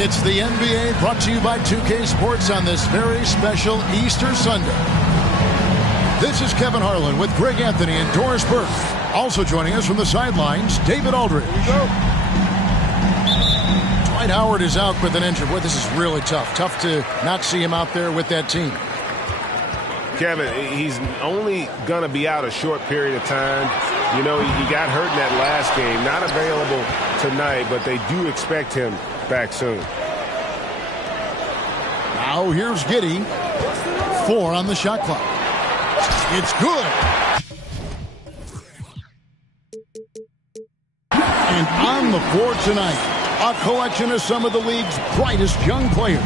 It's the NBA brought to you by 2K Sports on this very special Easter Sunday. This is Kevin Harlan with Greg Anthony and Doris Burke. Also joining us from the sidelines, David Aldridge. Here we go. Dwight Howard is out with an injury. Boy, this is really tough. Tough to not see him out there with that team. Kevin, he's only going to be out a short period of time. You know, he got hurt in that last game. Not available tonight, but they do expect him back soon. Now here's Giddey. 4 on the shot clock. It's good. And on the floor tonight, a collection of some of the league's brightest young players.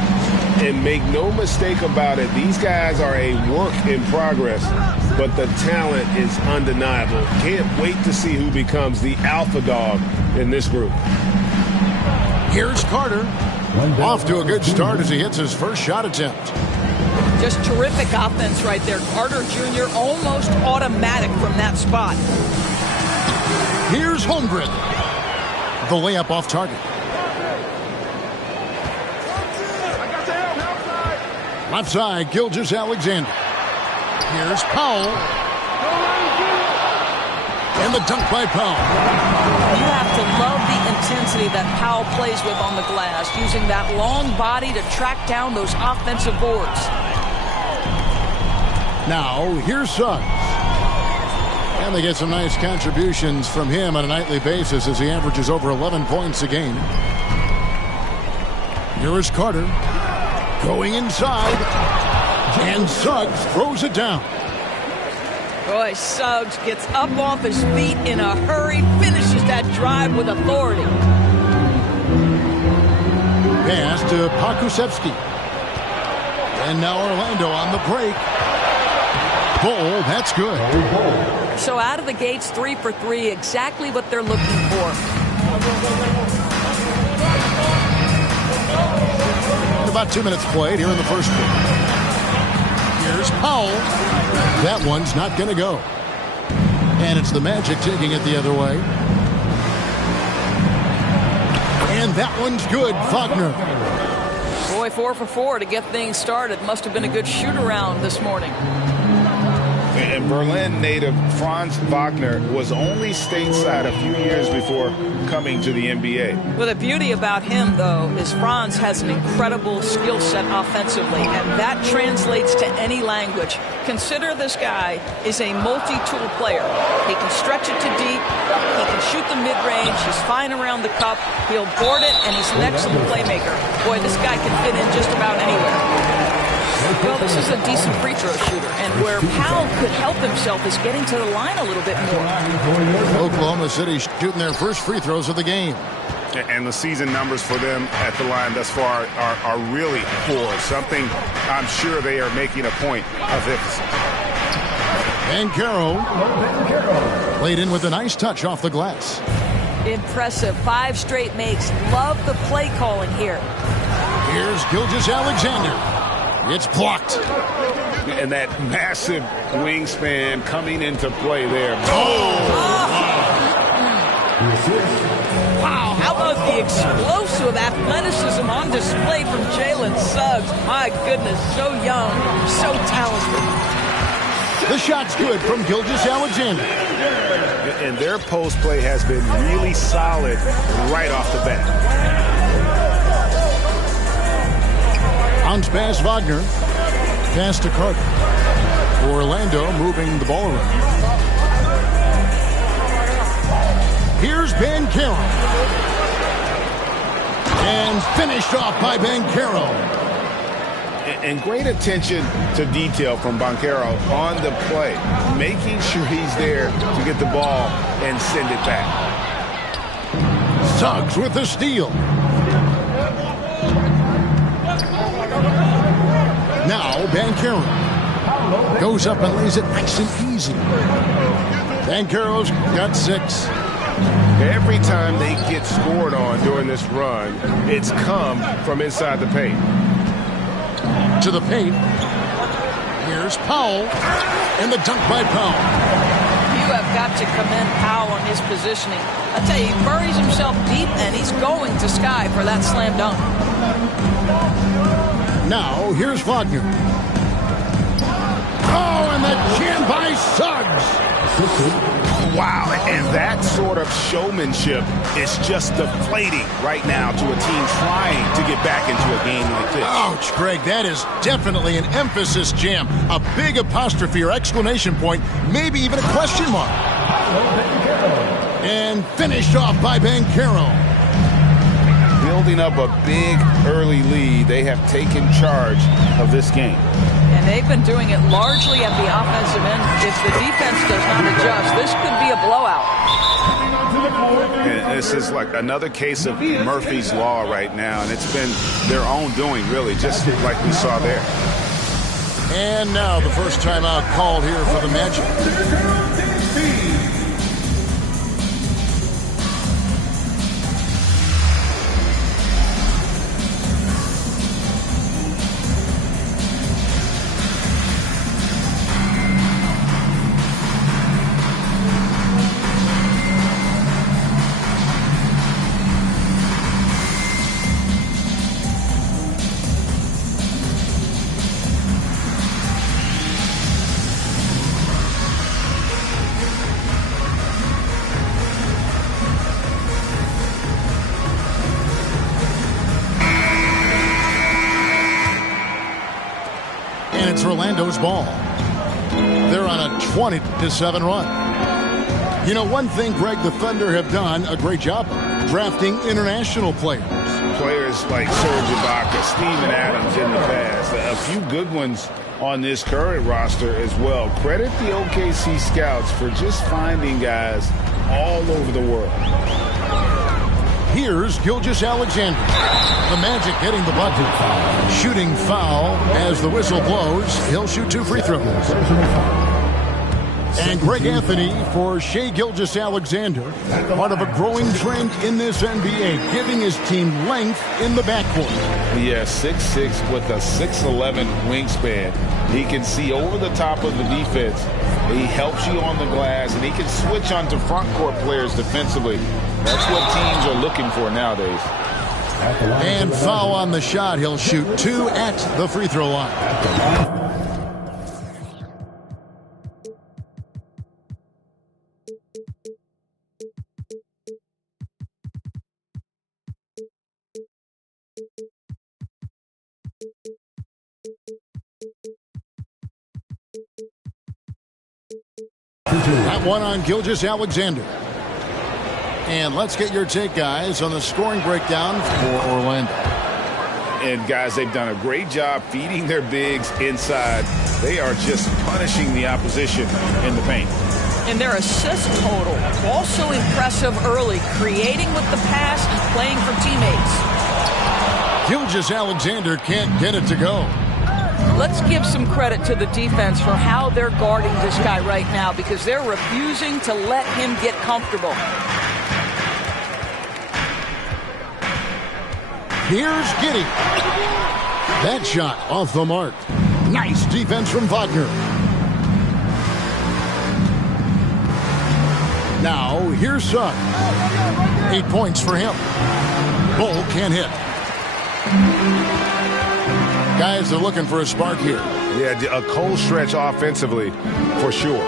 And make no mistake about it, these guys are a work in progress, but the talent is undeniable. Can't wait to see who becomes the alpha dog in this group. Here's Carter. Off to a good start as he hits his first shot attempt. Just terrific offense right there. Carter Jr. almost automatic from that spot. Here's Holmgren. The layup off target. Left side, Gilgeous-Alexander. Here's Powell. And the dunk by Powell. You have to love the intensity that Powell plays with on the glass, using that long body to track down those offensive boards. Now, here's Suggs. And they get some nice contributions from him on a nightly basis as he averages over 11 points a game. Here is Carter. Going inside. And Suggs throws it down. Boy, Suggs gets up off his feet in a hurry, finishes that drive with authority. Pass to Pokusevski. And now Orlando on the break. Bull, that's good. So out of the gates, 3 for 3, exactly what they're looking for. About 2 minutes played here in the first quarter. Here's Powell. That one's not going to go. And it's the Magic taking it the other way. And that one's good, Wagner. Boy, 4 for 4 to get things started. Must have been a good shoot-around this morning. And Berlin native Franz Wagner was only stateside a few years before coming to the NBA. Well, the beauty about him, though, is Franz has an incredible skill set offensively, and that translates to any language. Consider this guy is a multi-tool player. He can stretch it to deep. He can shoot the mid-range. He's fine around the cup. He'll board it, and he's an excellent playmaker. Boy, this guy can fit in just about anywhere. Well, this is a decent free throw shooter, and where Powell could help himself is getting to the line a little bit more. Oklahoma City shooting their first free throws of the game. And the season numbers for them at the line thus far are really poor. Something I'm sure they are making a point of emphasis. And Caro played in with a nice touch off the glass. Impressive. 5 straight makes. Love the play calling here. Here's Gilgeous-Alexander. It's blocked. And that massive wingspan coming into play there. Wow, how about the explosive athleticism on display from Jalen Suggs? My goodness, so young, so talented. The shot's good from Gilgeous-Alexander. And their post play has been really solid right off the bat. Bounce pass, Wagner. Pass to Carter. Orlando moving the ball around. Here's Banchero. And finished off by Banchero. And great attention to detail from Banchero on the play, making sure he's there to get the ball and send it back. Suggs with the steal. Now Banchero goes up and lays it nice and easy. Banchero's got 6. Every time they get scored on during this run, it's come from inside the paint. To the paint. Here's Powell. And the dunk by Powell. You have got to commend Powell on his positioning. I tell you, he buries himself deep, and he's going to Sky for that slam dunk. Now, here's Wagner. Oh, and the jam by Suggs. Wow, and that sort of showmanship is just deflating right now to a team trying to get back into a game like this. Ouch, Greg, that is definitely an emphasis jam. A big apostrophe or exclamation point, maybe even a question mark. And finished off by Banchero. Building up a big early lead, they have taken charge of this game. And they've been doing it largely at the offensive end. If the defense does not adjust, this could be a blowout. And this is like another case of Murphy's Law right now, and it's been their own doing, really, just like we saw there. And now the first timeout called here for the Magic. It's Orlando's ball. They're on a 20-7 run. You know, one thing, Greg, the Thunder have done a great job of drafting international players. Players like Serge Ibaka, Steven Adams in the past. A few good ones on this current roster as well. Credit the OKC scouts for just finding guys all over the world. Here's Gilgeous-Alexander. The Magic getting the bucket. Shooting foul as the whistle blows. He'll shoot 2 free throws. And Greg Anthony for Shai Gilgeous-Alexander, part of a growing trend in this NBA, giving his team length in the backcourt. Yeah, 6'6" with a 6'11" wingspan. He can see over the top of the defense. He helps you on the glass, and he can switch onto front court players defensively. That's what teams are looking for nowadays. And foul on the shot. He'll shoot 2 at the free throw line. That one on Gilgeous-Alexander. And let's get your take, guys, on the scoring breakdown for Orlando. And, guys, they've done a great job feeding their bigs inside. They are just punishing the opposition in the paint. And their assist total, also impressive early, creating with the pass and playing for teammates. Gilgeous-Alexander can't get it to go. Let's give some credit to the defense for how they're guarding this guy right now, because they're refusing to let him get comfortable. Here's Giddey. That shot off the mark. Nice defense from Wagner. Now, here's Suggs. 8 points for him. Bull can't hit. Guys are looking for a spark here. Yeah, a cold stretch offensively, for sure.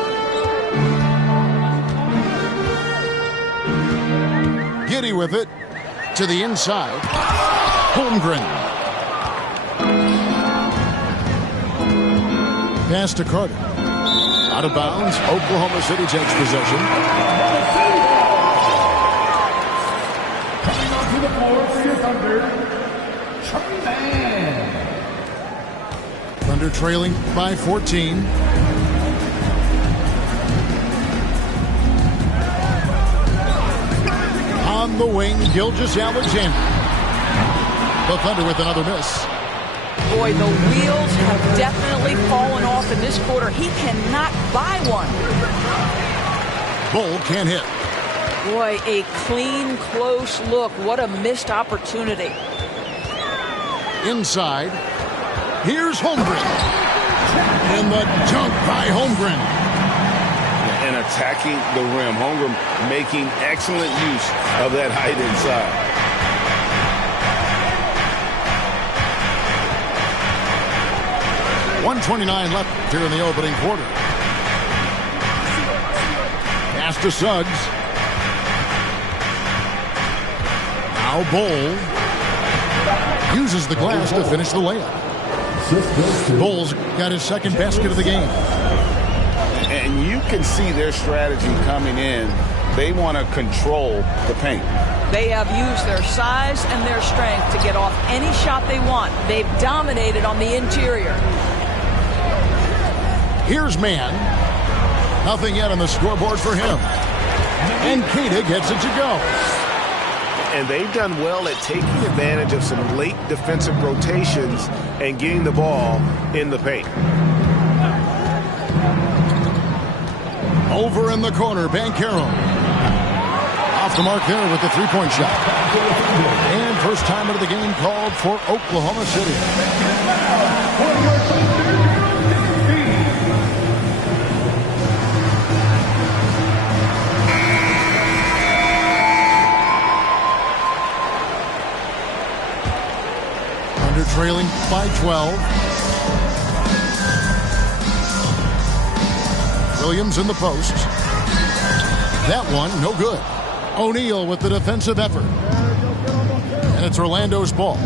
Giddey with it to the inside. Holmgren. Pass to Carter. Out of bounds. Oklahoma City takes possession. Coming onto the floor for your Thunder, Charlie. Thunder trailing by 14. On the wing, Gilgeous-Alexander. The Thunder with another miss. Boy, the wheels have definitely fallen off in this quarter. He cannot buy one. Bull can't hit. Boy, a clean, close look. What a missed opportunity. Inside. Here's Holmgren. And the dunk by Holmgren. And attacking the rim. Holmgren making excellent use of that height inside. .129 left here in the opening quarter. Pass to Suggs. Now Bull uses the glass to finish the layup. Bull's got his second basket of the game. And you can see their strategy coming in. They want to control the paint. They have used their size and their strength to get off any shot they want. They've dominated on the interior. Here's Mann. Nothing yet on the scoreboard for him. And Koenig gets it to go. And they've done well at taking advantage of some late defensive rotations and getting the ball in the paint. Over in the corner, Banchero. Off the mark there with the three-point shot. And first time out of the game called for Oklahoma City. Trailing by 12. Williams in the post. That one, no good. O'Neal with the defensive effort. And it's Orlando's ball.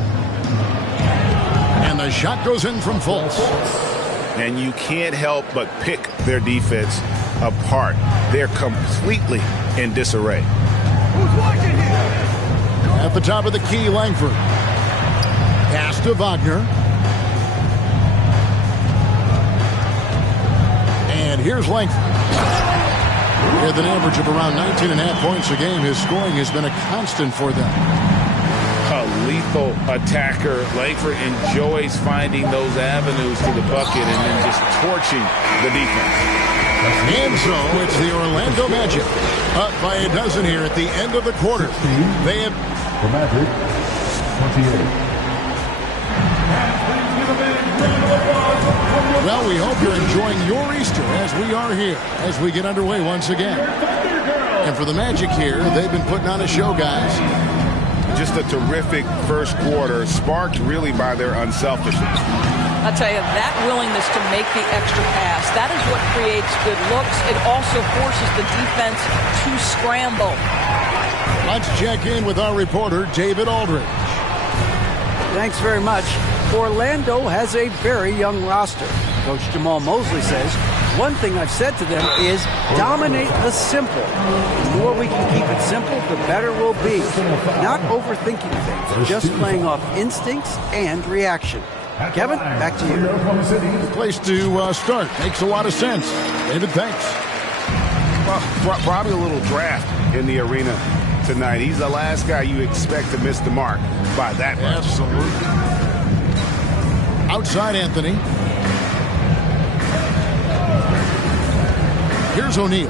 And the shot goes in from Fultz. And you can't help but pick their defense apart. They're completely in disarray. At the top of the key, Langford. Pass to Wagner. And here's Langford. With an average of around 19.5 points a game, his scoring has been a constant for them. A lethal attacker. Langford enjoys finding those avenues to the bucket and then just torching the defense. And so it's the Orlando Magic up by a dozen here at the end of the quarter. They have the Magic 28. Well, we hope you're enjoying your Easter as we are here, as we get underway once again. And for the Magic here, they've been putting on a show, guys. Just a terrific first quarter, sparked really by their unselfishness. I'll tell you, that willingness to make the extra pass, that is what creates good looks. It also forces the defense to scramble. Let's check in with our reporter, David Aldridge. Thanks very much. Orlando has a very young roster. Coach Jamal Mosley says, one thing I've said to them is dominate the simple. The more we can keep it simple, the better we'll be. Not overthinking things, just playing off instincts and reaction. Kevin, back to you. The place to start. Makes a lot of sense. David, thanks. Well, probably a little draft in the arena tonight. He's the last guy you expect to miss the mark by that much. Absolutely. Outside Anthony. Here's O'Neal.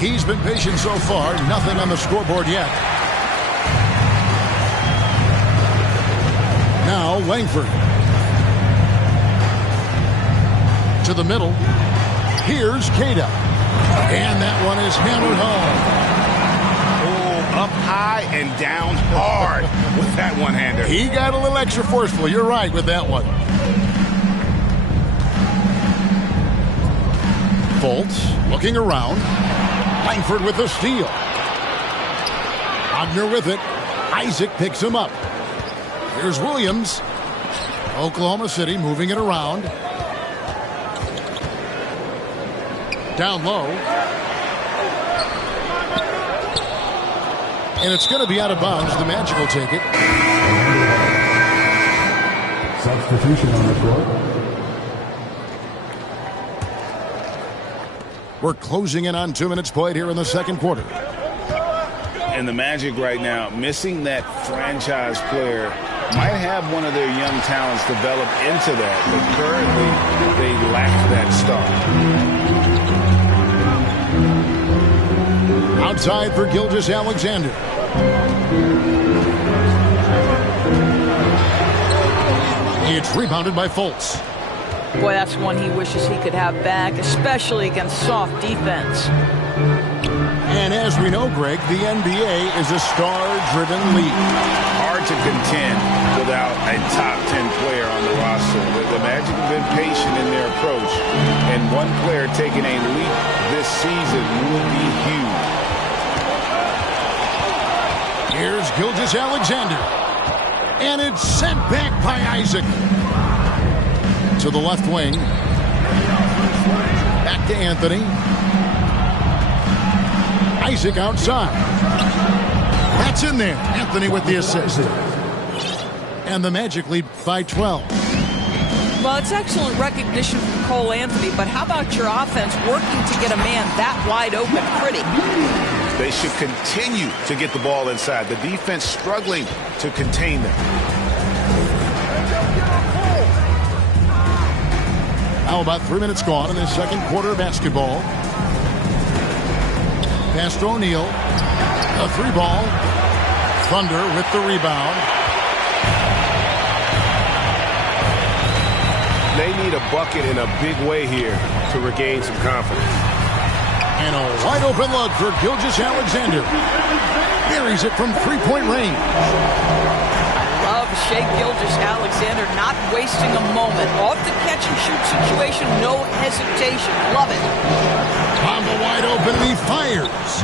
He's been patient so far. Nothing on the scoreboard yet. Now Langford. To the middle. Here's Cada. And that one is hammered home. Up high and down hard with that one-hander. He got a little extra forceful. You're right with that one. Fultz looking around. Langford with the steal. Ogner with it. Isaac picks him up. Here's Williams. Oklahoma City moving it around. Down low. And it's going to be out of bounds. The Magic will take it. Substitution on the court. We're closing in on 2 minutes played here in the second quarter. And the Magic right now, missing that franchise player, might have one of their young talents develop into that, but currently they lack that star. Outside for Gilgeous-Alexander. It's rebounded by Fultz. Boy, that's one he wishes he could have back, especially against soft defense. And as we know, Greg, the NBA is a star-driven league. Hard to contend without a top 10 player on the roster. The Magic have been patient in their approach, and one player taking a leap this season would be huge. Here's Gilgeous-Alexander. And it's sent back by Isaac. To the left wing. Back to Anthony. Isaac outside. That's in there. Anthony with the assist. And the Magic lead by 12. Well, it's excellent recognition from Cole Anthony, but how about your offense working to get a man that wide open pretty? They should continue to get the ball inside. The defense struggling to contain them. Now about 3 minutes gone in the second quarter of basketball. Pass to O'Neal. A three ball. Thunder with the rebound. They need a bucket in a big way here to regain some confidence. And a wide open look for Gilgeous-Alexander. Buries it from three-point range. Love Shai Gilgeous-Alexander not wasting a moment. Off the catch-and-shoot situation, no hesitation. Love it. Bamba wide open, and he fires.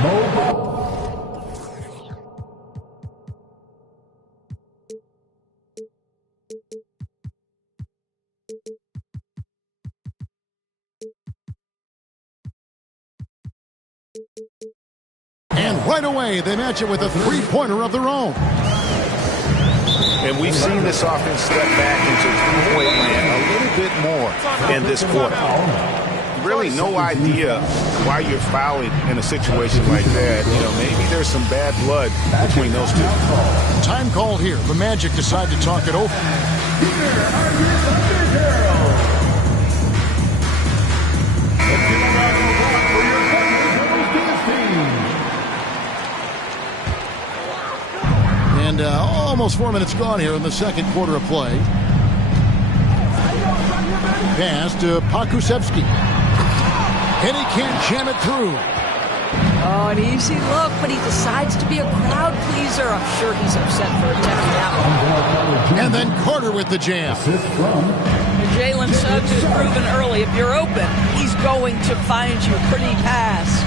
And right away, they match it with a three-pointer of their own. And we've seen this offense step back into three-point land a little bit more in this quarter. Really no idea why you're fouling in a situation like that. You know, maybe there's some bad blood between those two. Time called here. The Magic decide to talk it over. And almost 4 minutes gone here in the second quarter of play. Pass to Pakusevsky. And he can't jam it through. Oh, an easy look, but he decides to be a crowd pleaser. I'm sure he's upset for attempting that one. And then Carter with the jam. Jalen Suggs has proven early, if you're open, he's going to find you. Pretty pass.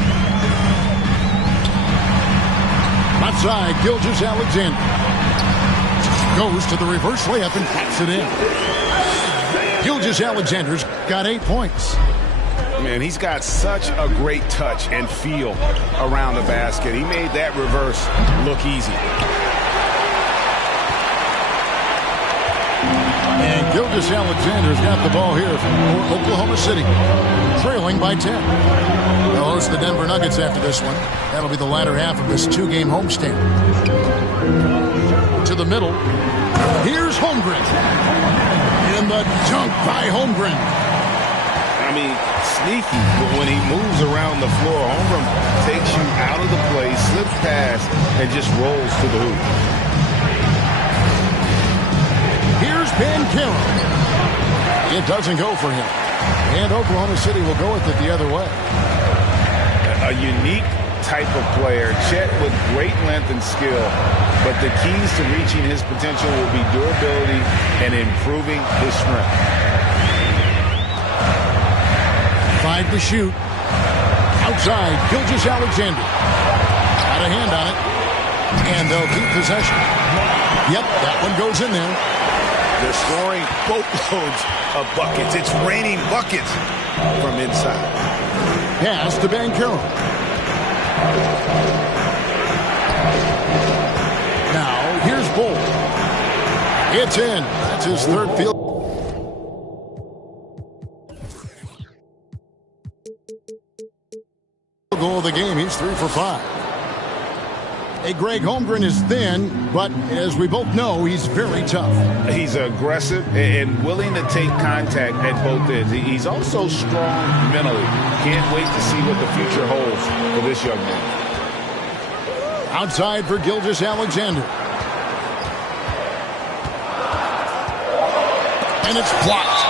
Outside, Gilgeous-Alexander goes to the reverse layup and taps it in. Gilgeous-Alexander's got 8 points. Man, he's got such a great touch and feel around the basket. He made that reverse look easy. And Gilgeous-Alexander's got the ball here for Oklahoma City, trailing by 10. They'll host the Denver Nuggets after this one. That'll be the latter half of this two-game homestand. To the middle. Here's Holmgren. In the dunk by Holmgren. I mean, sneaky, but when he moves around the floor, Holmgren takes you out of the play, slips past, and just rolls to the hoop. Bancaro. It doesn't go for him. And Oklahoma City will go with it the other way. A unique type of player. Chet with great length and skill. But the keys to reaching his potential will be durability and improving his strength. 5 to shoot. Outside, Gilgeous-Alexander. Got a hand on it. And they'll keep possession. Yep, that one goes in there. They're scoring boatloads of buckets. It's raining buckets from inside. Pass to Bancaro. Now, here's Bull. It's in. That's his third field. Goal of the game. He's 3 for 5. Hey, Greg, Holmgren is thin, but as we both know, he's very tough. He's aggressive and willing to take contact at both ends. He's also strong mentally. Can't wait to see what the future holds for this young man. Outside for Gilgeous-Alexander. And it's blocked.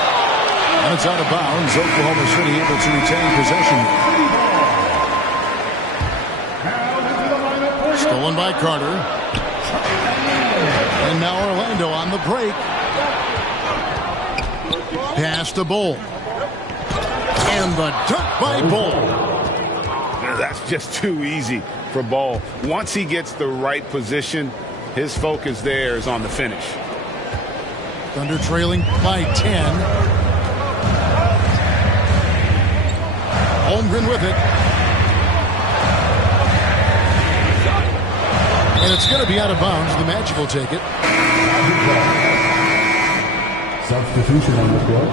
And it's out of bounds. Oklahoma City able to retain possession. Stolen by Carter. And now Orlando on the break. Pass to Bull. And the dunk by Bull. That's just too easy for Ball. Once he gets the right position, his focus there is on the finish. Thunder trailing by 10. Holmgren with it. And it's going to be out of bounds. The Magic will take it. Substitution on the court.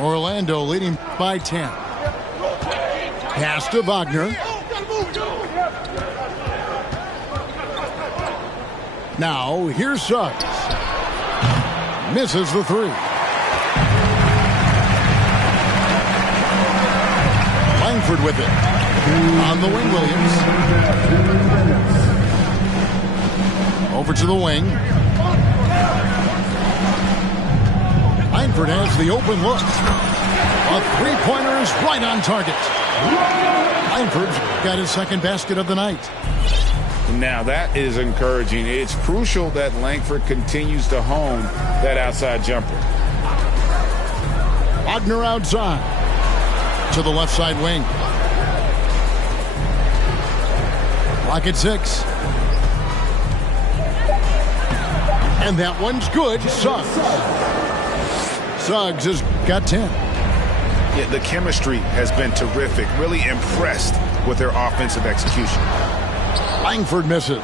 Orlando leading by 10. Pass to Wagner. Now, here's Suggs. Misses the 3. Langford with it. On the wing, Williams. Over to the wing. Langford has the open look. A three-pointer is right on target. Langford's got his second basket of the night. Now that is encouraging. It's crucial that Langford continues to hone that outside jumper. Wagner outside. To the left side wing. Clock at 6. And that one's good. Suggs. Suggs has got 10. Yeah, the chemistry has been terrific. Really impressed with their offensive execution. Langford misses.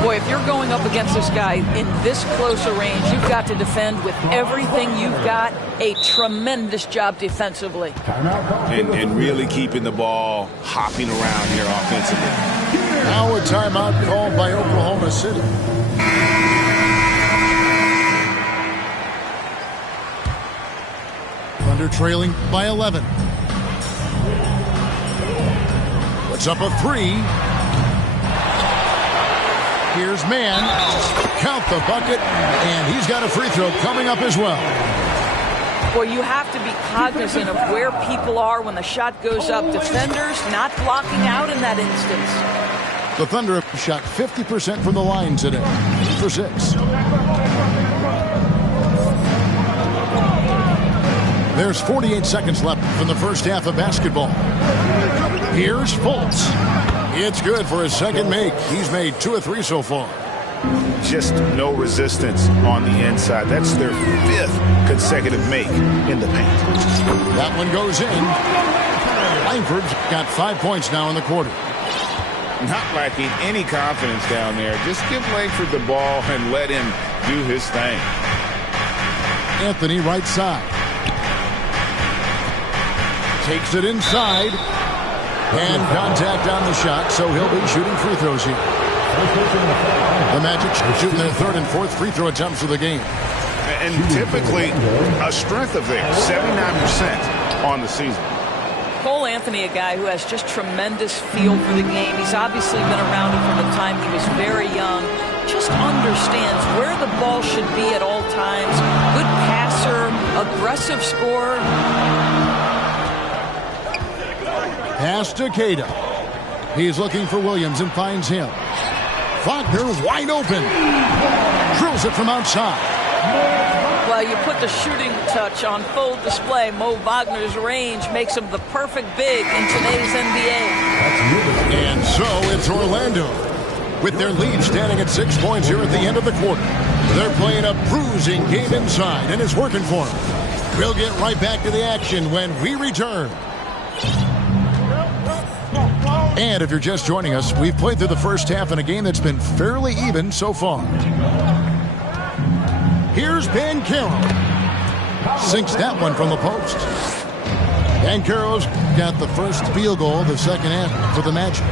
Boy, if you're going up against this guy in this close a range, you've got to defend with everything you've got. A tremendous job defensively. And really keeping the ball hopping around here offensively. Now a timeout called by Oklahoma City. Thunder trailing by 11. Puts up a 3. Here's Mann. Count the bucket. And he's got a free throw coming up as well. Well, you have to be cognizant of where people are when the shot goes up. Defenders not blocking out in that instance. The Thunder have shot 50% from the line today. 8 for 6. There's 48 seconds left from the first half of basketball. Here's Fultz. It's good for his second make. He's made 2 of 3 so far. Just no resistance on the inside. That's their 5th consecutive make in the paint. That one goes in. Langford's got 5 points now in the quarter. Not lacking any confidence down there. Just give Langford the ball and let him do his thing. Anthony right side. Takes it inside. And contact on the shot, so he'll be shooting free throws here. The Magic shooting their 3rd and 4th free throw attempts of the game. And typically a strength of theirs, 79% on the season. Cole Anthony, a guy who has just tremendous feel for the game. He's obviously been around it from the time he was very young. Just understands where the ball should be at all times. Good passer, aggressive scorer. Pass to Cada. He's looking for Williams and finds him. Wagner wide open. Drills it from outside. Well, you put the shooting touch on full display. Mo Wagner's range makes him the perfect big in today's NBA. And so it's Orlando. With their lead standing at 6 points here at the end of the quarter. They're playing a bruising game inside, and it's working for them. We'll get right back to the action when we return. And if you're just joining us, we've played through the first half in a game that's been fairly even so far. Here's Banchero. Sinks that one from the post. Banchero's got the first field goal of the second half for the Magic.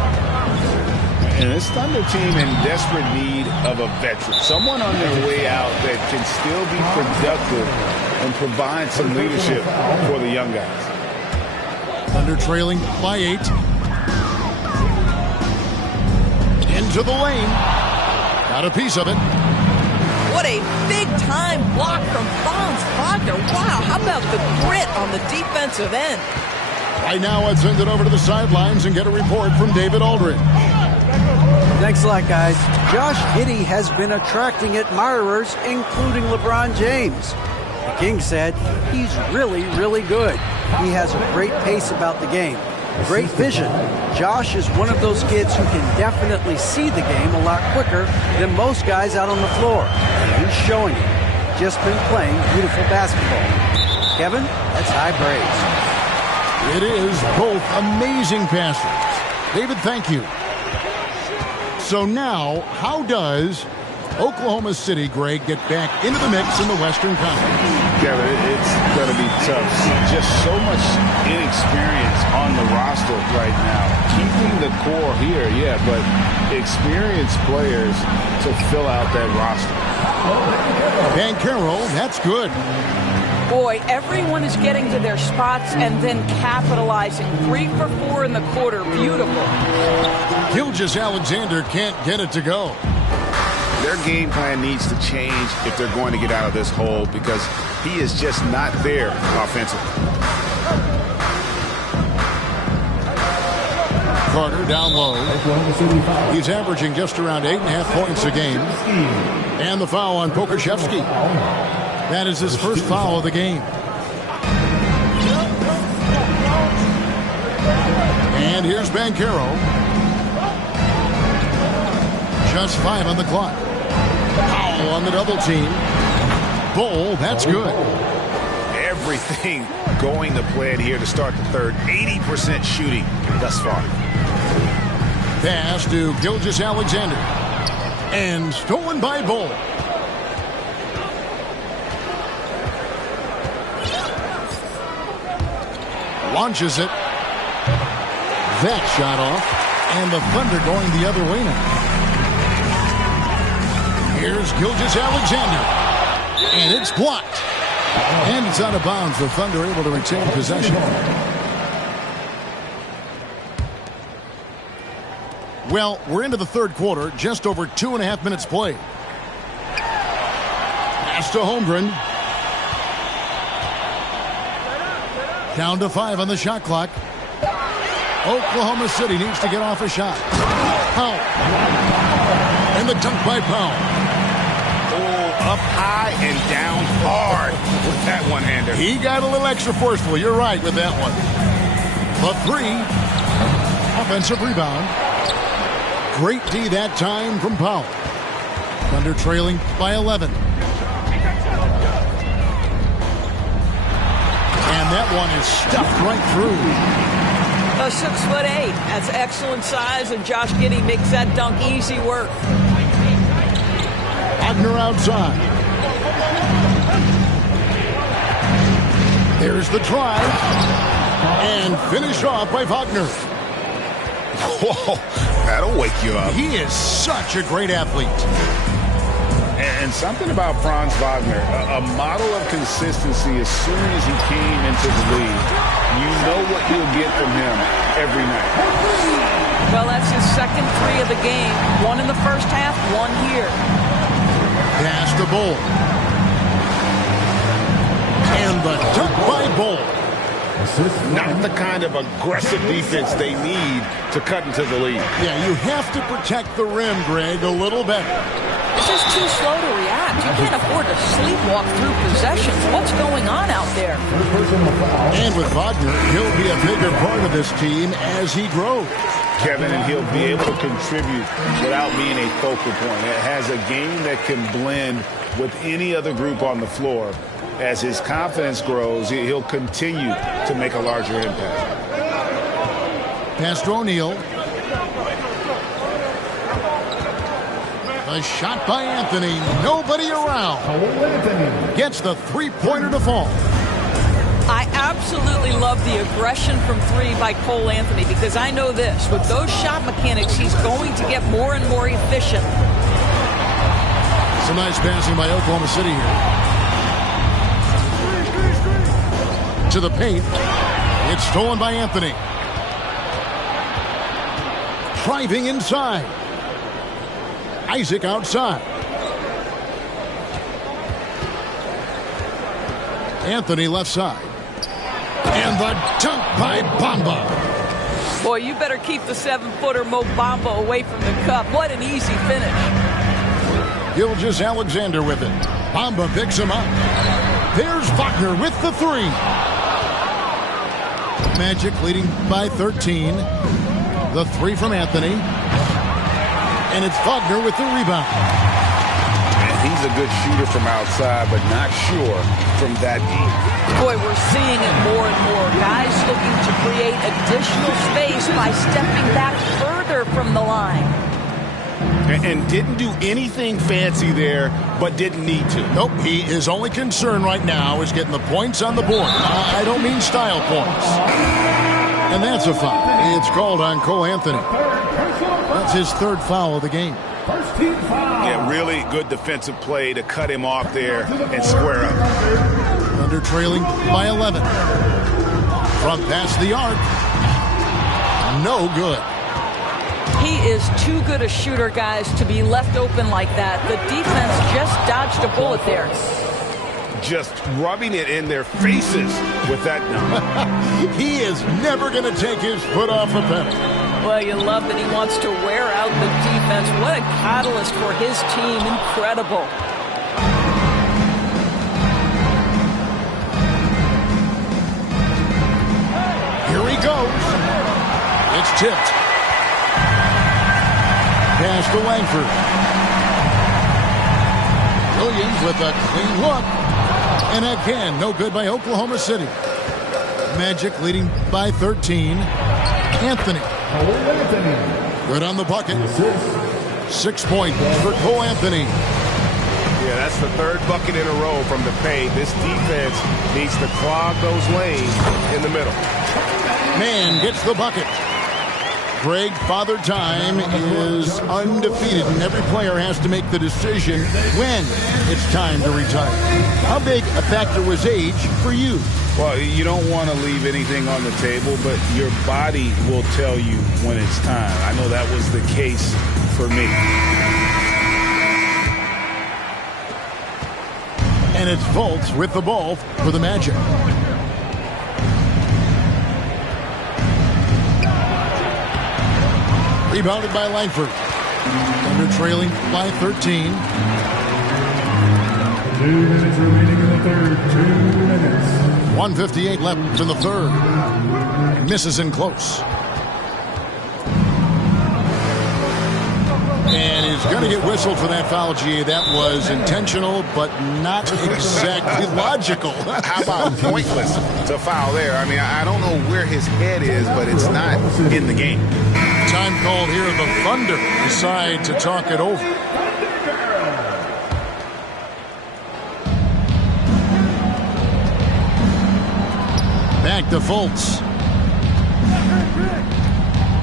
And this Thunder team in desperate need of a veteran. Someone on their way out that can still be productive and provide some leadership for the young guys. Thunder trailing by 8. Into the lane. Got a piece of it. What a big-time block from Franz Wagner. Wow, how about the grit on the defensive end? Right now, let's send it over to the sidelines and get a report from David Aldridge. Thanks a lot, guys. Josh Giddey has been attracting admirers, including LeBron James. The King said he's really, really good. He has a great pace about the game. Great vision. Josh is one of those kids who can definitely see the game a lot quicker than most guys out on the floor. And he's showing it. Just been playing beautiful basketball. Kevin, that's high praise. It is both amazing passes. David, thank you. So now, how does Oklahoma City, Greg, get back into the mix in the Western Conference? Kevin, it's going to be tough. Just so much inexperience on the roster right now. Keeping the core here, yeah, but experienced players to fill out that roster. Banchero, that's good. Boy, everyone is getting to their spots and then capitalizing. 3 for 4 in the quarter. Beautiful. Gilgeous-Alexander can't get it to go. Their game plan needs to change if they're going to get out of this hole because he is just not there offensively. Carter down low. He's averaging just around 8.5 points a game. And the foul on Pokusevski. That is his first foul of the game. And here's Banchero. Just 5 on the clock. Powell on the double team. Bull, that's good. Everything going to plan here to start the third. 80% shooting thus far. Pass to Gilgeous-Alexander. And stolen by Bull. Launches it. That shot off. And the Thunder going the other way now. Here's Gilgeous-Alexander. And it's blocked. And it's out of bounds. The Thunder able to retain possession. Well, we're into the third quarter. Just over 2.5 minutes played. Pass to Holmgren. Down to 5 on the shot clock. Oklahoma City needs to get off a shot. Powell. And the dunk by Powell. Oh, up high and down hard with that one-hander. He got a little extra forceful. You're right with that one. The 3. Offensive rebound. Great D that time from Powell. Thunder trailing by 11. And that one is stuffed right through. A 6'8". That's excellent size, and Josh Giddey makes that dunk easy work. Wagner outside. There's the drive. And finished off by Wagner. Whoa, that'll wake you up. He is such a great athlete. And something about Franz Wagner, a model of consistency as soon as he came into the league. You know what you'll get from him every night. Well, that's his second three of the game. One in the first half, one here. Pass to Bull. And the dunk by Bull. Not the kind of aggressive defense they need to cut into the lead. Yeah, you have to protect the rim, Greg, a little better. This is too slow to react. You can't afford to sleepwalk through possessions. What's going on out there? And with Wagner, he'll be a bigger part of this team as he grows. Kevin, and he'll be able to contribute without being a focal point. It has a game that can blend with any other group on the floor. As his confidence grows, he'll continue to make a larger impact. Pass to O'Neal. A shot by Anthony. Nobody around. Gets the three-pointer to fall. I absolutely love the aggression from three by Cole Anthony because I know this. With those shot mechanics, he's going to get more and more efficient. Some nice passing by Oklahoma City here. To the paint. It's stolen by Anthony. Driving inside. Isaac outside. Anthony left side. And the dunk by Bamba. Boy, you better keep the 7-footer Mo Bamba away from the cup. What an easy finish. Gilgeous Alexander with it. Bamba picks him up. There's Wagner with the three. Magic leading by 13. The three from Anthony. And it's Wagner with the rebound. And he's a good shooter from outside, but not sure from that deep. Boy, we're seeing it more and more. Guys looking to create additional space by stepping back further from the line. And didn't do anything fancy there, but didn't need to. Nope, his only concern right now is getting the points on the board. I don't mean style points. And that's a foul. It's called on Cole Anthony. That's his third foul of the game. Yeah, really good defensive play to cut him off there and square up. Thunder trailing by 11. From past the arc. No good. He is too good a shooter, guys, to be left open like that. The defense just dodged a bullet there. Just rubbing it in their faces with that number. He is never going to take his foot off the pedal. Well, you love that he wants to wear out the defense. What a catalyst for his team. Incredible. Here he goes. It's tipped. Pass to Langford. Williams with a clean look. And again, no good by Oklahoma City. Magic leading by 13. Anthony. Good on the bucket. 6 points for Cole Anthony. Yeah, that's the third bucket in a row from the paint. This defense needs to clog those lanes in the middle. Man gets the bucket. Greg, Father Time is undefeated, and every player has to make the decision when it's time to retire. How big a factor was age for you? Well, you don't want to leave anything on the table, but your body will tell you when it's time. I know that was the case for me. And it's Fultz with the ball for the Magic. Rebounded by Langford. Thunder trailing by 13. 2 minutes remaining in the third. 2 minutes. 1:58 left in the third. Misses in close. And he's going to get whistled for that foul, G. That was intentional, but not exactly logical. How about pointless to foul there? I mean, I don't know where his head is, but it's not in the game. Time called here. The Thunder decide to talk it over. Back to Fultz.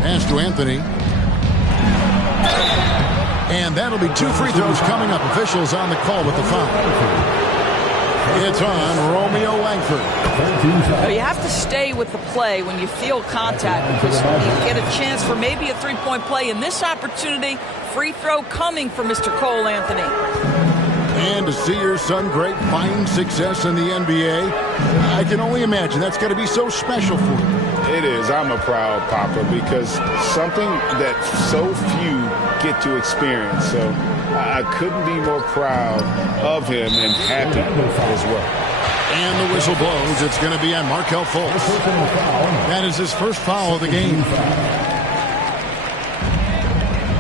Pass to Anthony. And that'll be 2 free throws coming up. Officials on the call with the foul. It's on Romeo Langford. You have to stay with the play when you feel contact because you get a chance for maybe a three-point play. In this opportunity, free throw coming for Mr. Cole Anthony. And to see your son Greg find success in the NBA, I can only imagine that's going to be so special for him. It is. I'm a proud papa because something that so few get to experience. So I couldn't be more proud of him and happy as well. And the whistle blows. It's going to be on Markelle Fultz. That is his first foul of the game.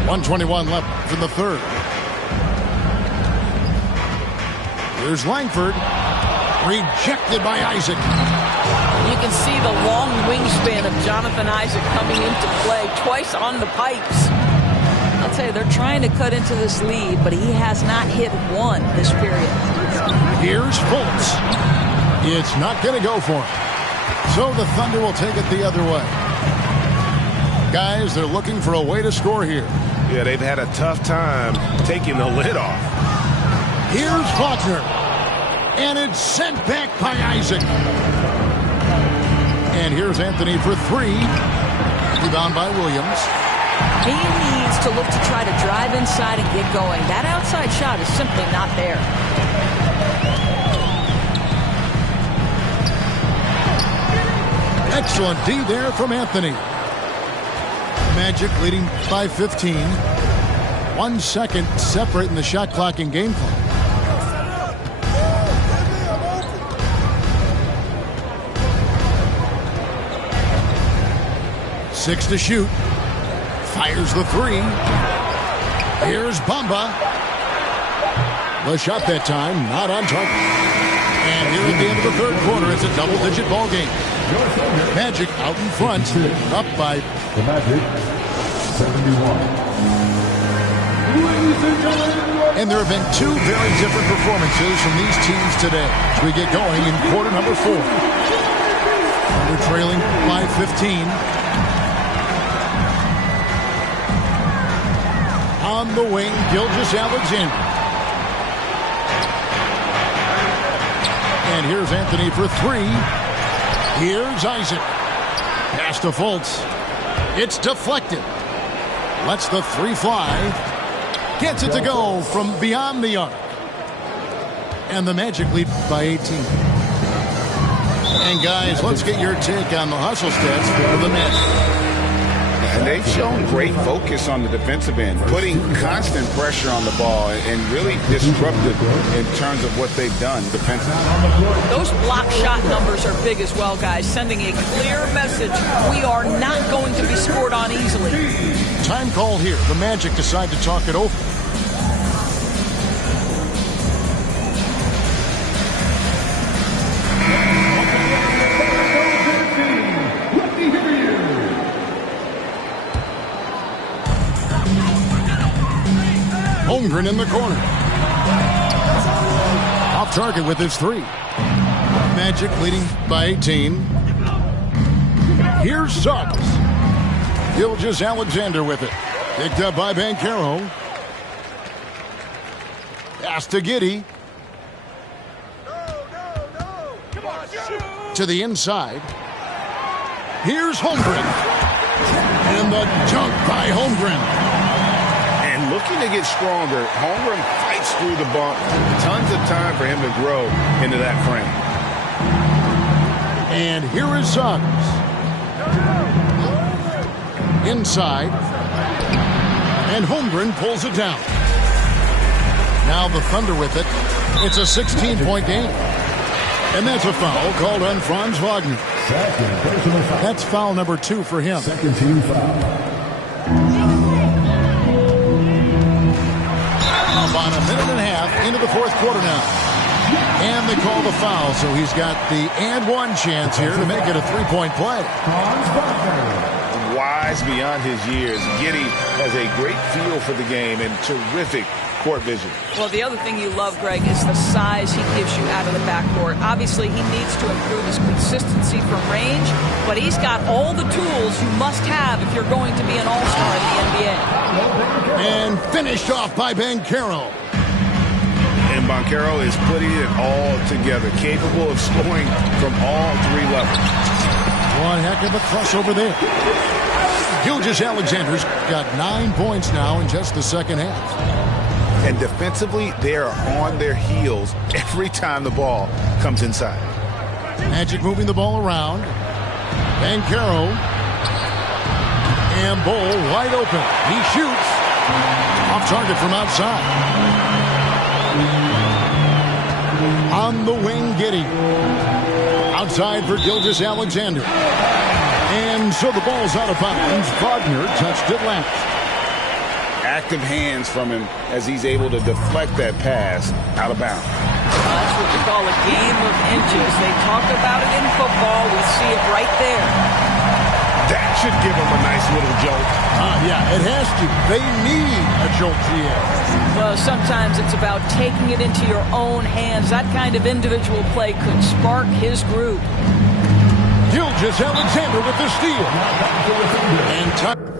1:21 left in the third. Here's Langford. Rejected by Isaac. You can see the long wingspan of Jonathan Isaac coming into play twice on the pipes. I'll tell you, they're trying to cut into this lead, but he has not hit one this period. Here's Fultz. It's not going to go for him. So the Thunder will take it the other way. Guys, they're looking for a way to score here. Yeah, they've had a tough time taking the lid off. Here's Faulkner. And it's sent back by Isaac. And here's Anthony for 3. Rebound by Williams. He needs to look to try to drive inside and get going. That outside shot is simply not there. Excellent D there from Anthony. Magic leading by 15. 1 second separating the shot clock and game clock. Six to shoot. Fires the 3. Here's Bamba. The shot that time not on target. And here at the end of the third quarter, it's a double-digit ball game. Magic out in front, up by The Magic, 71. And there have been 2 very different performances from these teams today. As we get going in quarter number 4. They're trailing by 15. On the wing, Gilgeous-Alexander. And here's Anthony for 3. Here's Isaac. Pass to Fultz. It's deflected. Lets the 3 fly. Gets it to go from beyond the arc. And the Magic lead by 18. And guys, let's get your take on the hustle stats for the Magic. And they've shown great focus on the defensive end, putting constant pressure on the ball and really disruptive in terms of what they've done defensively. Those block shot numbers are big as well, guys, sending a clear message. We are not going to be scored on easily. Time call here. The Magic decide to talk it over. Holmgren in the corner. Off target with his 3. Magic leading by 18. Here's Suggs. Gilgeous-Alexander with it. Picked up by Banchero. Pass to Giddey. To the inside. Here's Holmgren. And the dunk by Holmgren. Looking to get stronger, Holmgren fights through the bump. Tons of time for him to grow into that frame. And here is Suggs. Inside. And Holmgren pulls it down. Now the Thunder with it. It's a 16-point game. And that's a foul called on Franz Wagner. That's foul number 2 for him. Second team foul. About a minute and a half into the fourth quarter now. And they call the foul, so he's got the and 1 chance here to make it a 3-point play. Wise beyond his years, Giddey has a great feel for the game and terrific court vision. Well, the other thing you love, Greg, is the size he gives you out of the backcourt. Obviously, he needs to improve his consistency from range, but he's got all the tools you must have if you're going to be an all-star in the NBA. And finished off by Banchero. And Banchero is putting it all together, capable of scoring from all three levels. One heck of a crossover there. Gilgeous-Alexander's got 9 points now in just the second half. And defensively, they are on their heels every time the ball comes inside. Magic moving the ball around. Banchero. And Bull wide open. He shoots. Off target from outside. On the wing, Giddey. Outside for Gilgeous-Alexander. And so the ball's out of bounds. Wagner touched it last. Active hands from him as he's able to deflect that pass out of bounds. That's what you call a game of inches. They talk about it in football. We see it right there. That should give him a nice little jolt. Yeah, it has to. They need a jolt, GA. Well, sometimes it's about taking it into your own hands. That kind of individual play could spark his groove. Gilgeous-Alexander with the steal. And timeout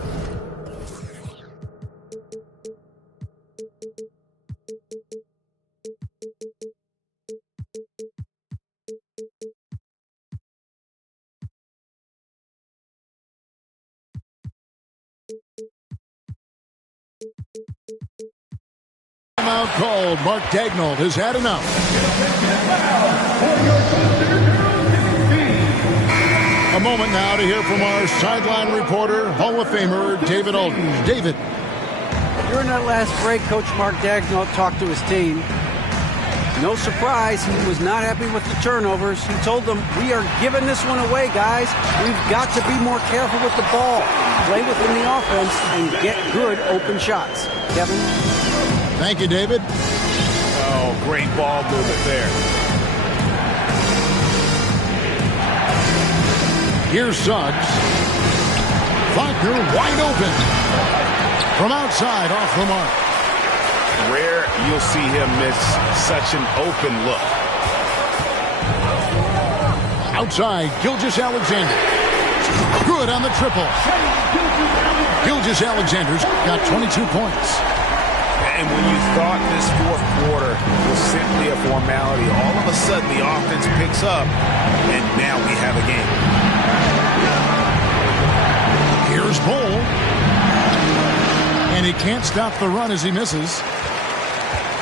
called. Mark Daigneault has had enough. A moment now to hear from our sideline reporter, Hall of Famer David Aldridge. David. During that last break, Coach Mark Daigneault talked to his team. No surprise, he was not happy with the turnovers. He told them, we are giving this one away, guys. We've got to be more careful with the ball, play within the offense, and get good open shots. Kevin? Thank you, David. Oh, great ball movement there. Here's Suggs. Wagner wide open. From outside, off the mark. Rare you'll see him miss such an open look. Outside, Gilgeous-Alexander. Good on the triple. Gilgeous-Alexander's got 22 points. And when you thought this fourth quarter was simply a formality, all of a sudden the offense picks up, and now we have a game. Here's Bull. And he can't stop the run as he misses.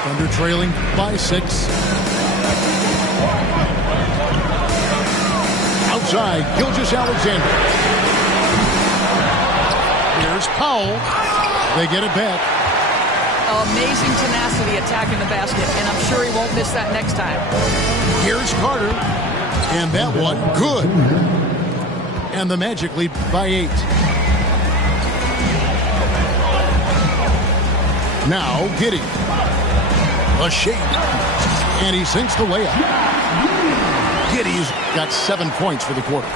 Thunder trailing by 6. Outside, Gilgeous-Alexander. Here's Powell. They get it back. Amazing tenacity attacking the basket, and I'm sure he won't miss that next time. Here's Carter. And that one, good. And the Magic lead by 8. Now, Giddey. A shake. And he sinks the layup. Giddey's got 7 points for the quarter.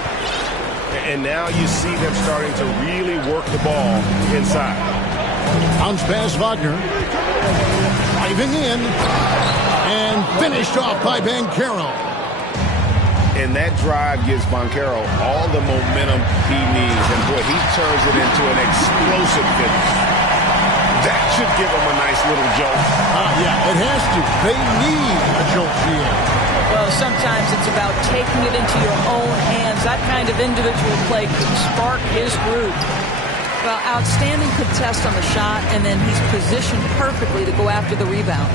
And now you see them starting to really work the ball inside. Bounce pass, Wagner. Driving in. And finished off by Banchero. And that drive gives Banchero all the momentum he needs. And boy, he turns it into an explosive finish. That should give him a nice little jolt. Yeah, it has to. They need a jolt here. Well, sometimes it's about taking it into your own hands. That kind of individual play can spark his groove. Well, outstanding contest on the shot, and then he's positioned perfectly to go after the rebound.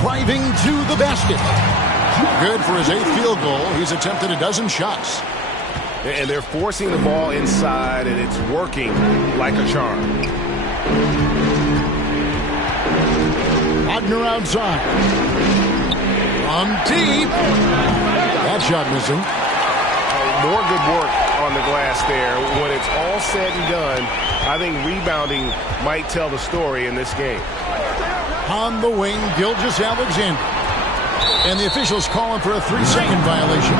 Driving to the basket. Good for his 8th field goal. He's attempted a dozen shots. And they're forcing the ball inside, and it's working like a charm. Wagner outside. From deep. That shot missing. More good work on the glass there. When it's all said and done, I think rebounding might tell the story in this game. On the wing, Gilgeous-Alexander. And the officials calling for a 3-second violation.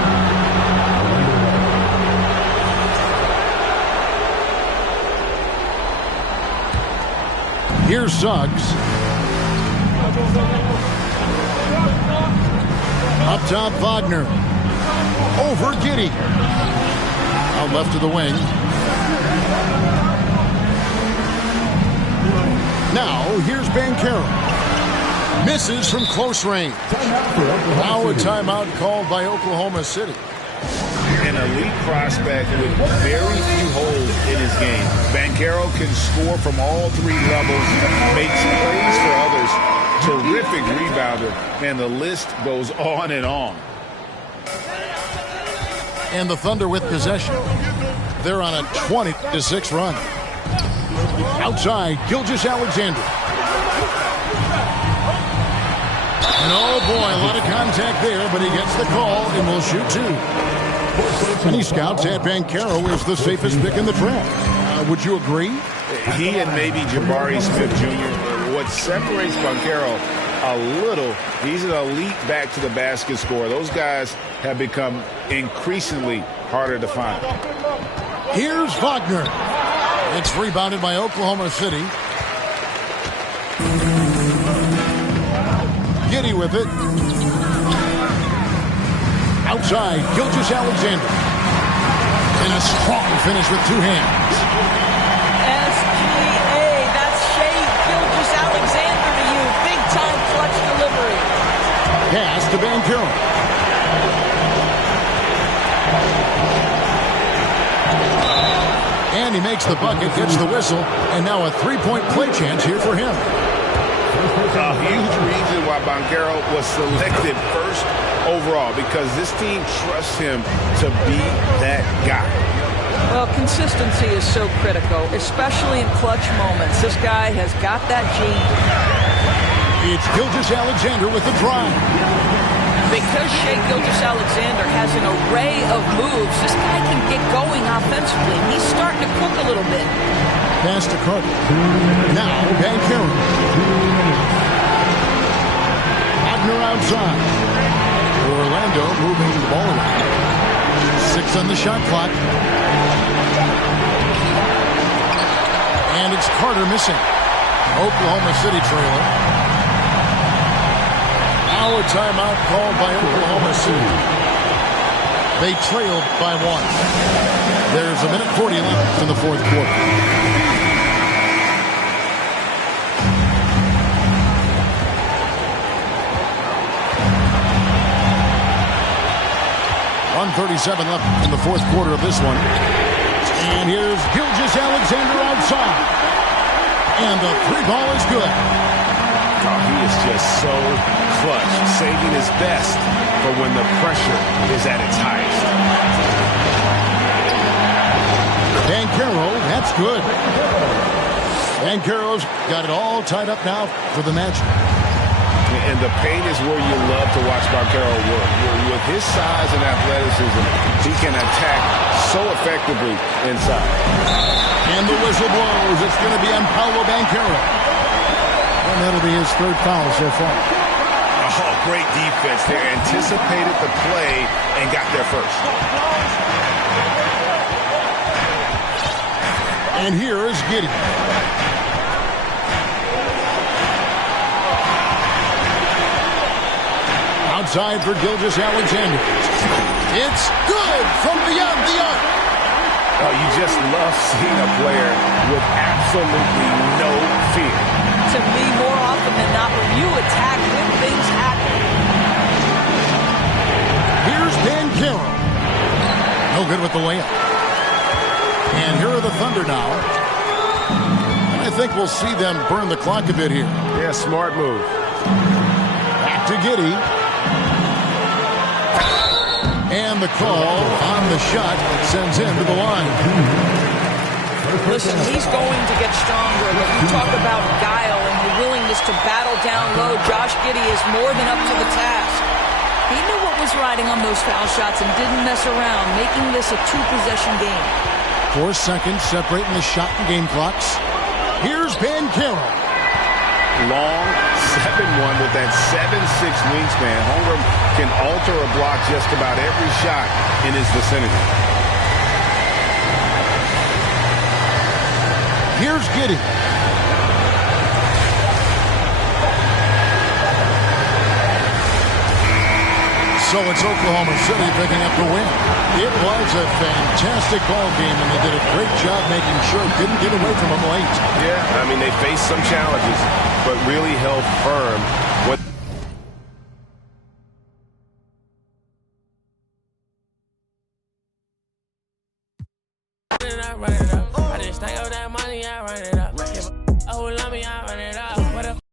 Here's Suggs. Up top, Wagner. Over Giddy. Out left to the wing. Now, here's Bancaro. Misses from close range. Now a timeout called by Oklahoma City. An elite prospect with very few holes in his game. Bancaro can score from all three levels, makes plays for others, terrific rebounder, and the list goes on and on. And the Thunder with possession. They're on a 20-6 run. Outside, Gilgeous-Alexander. And oh boy, a lot of contact there, but he gets the call and will shoot two. Many scouts had Bancaro as the safest pick in the draft. Would you agree? He and maybe Jabari Smith Jr. What separates Bancaro a little, he's an elite back to the basket scorer. Those guys have become increasingly harder to find. Here's Wagner. It's rebounded by Oklahoma City. Giddy with it. Outside, Gilgeous-Alexander. And a strong finish with two hands. SGA, that's Shea Gilgeous-Alexander to you. Big-time clutch delivery. Pass to Bancaro. And he makes the bucket, gets the whistle, and now a three-point play chance here for him. A huge reason why Bancaro was selected first overall, because this team trusts him to be that guy. Well, consistency is so critical, especially in clutch moments. This guy has got that gene. It's Gilgeous-Alexander with the drive. Because Shea Gilgeous-Alexander has an array of moves, this guy can get going offensively. He's starting to cook a little bit. Pass to Carter. Now, Bancaro. Wagner outside. Orlando moving the ball around. 6 on the shot clock. And it's Carter missing. Oklahoma City trailer. Now a timeout called by Oklahoma City. They trailed by 1. There's a minute 40 left in the fourth quarter. .137 left in the fourth quarter of this one. And here's Gilgeous-Alexander outside. And the three ball is good. Oh, he is just so clutch, saving his best for when the pressure is at its highest. Bancaro, that's good. Bancaro's got it all tied up now for the match. And the paint is where you love to watch Bancaro work. With his size and athleticism, he can attack so effectively inside. And the whistle blows. It's going to be on Paolo Bancaro. And that'll be his third foul so far. Oh, great defense there. Anticipated the play and got there first. And here is Giddy. Outside for Gilgeous-Alexander. It's good from beyond the arc. Oh, you just love seeing a player with absolutely no fear. To me, more often than not, when you attack, when things happen. Here's Bancaro. No good with the layup. And here are the Thunder now. And I think we'll see them burn the clock a bit here. Yeah, smart move. Back to Giddy. And the call on the shot sends him to the line. Listen, he's going to get stronger, but you talk about guile and the willingness to battle down low. Josh Giddy is more than up to the task. He knew what was riding on those foul shots and didn't mess around, making this a two-possession game. 4 seconds separating the shot and game clocks. Here's Bancaro. Long 7-1 with that 7'6" wingspan. Holmgren can alter or block just about every shot in his vicinity. Here's Giddy. So it's Oklahoma City picking up the win. It was a fantastic ball game, and they did a great job making sure it didn't get away from them late. Yeah, I mean, they faced some challenges, but really held firm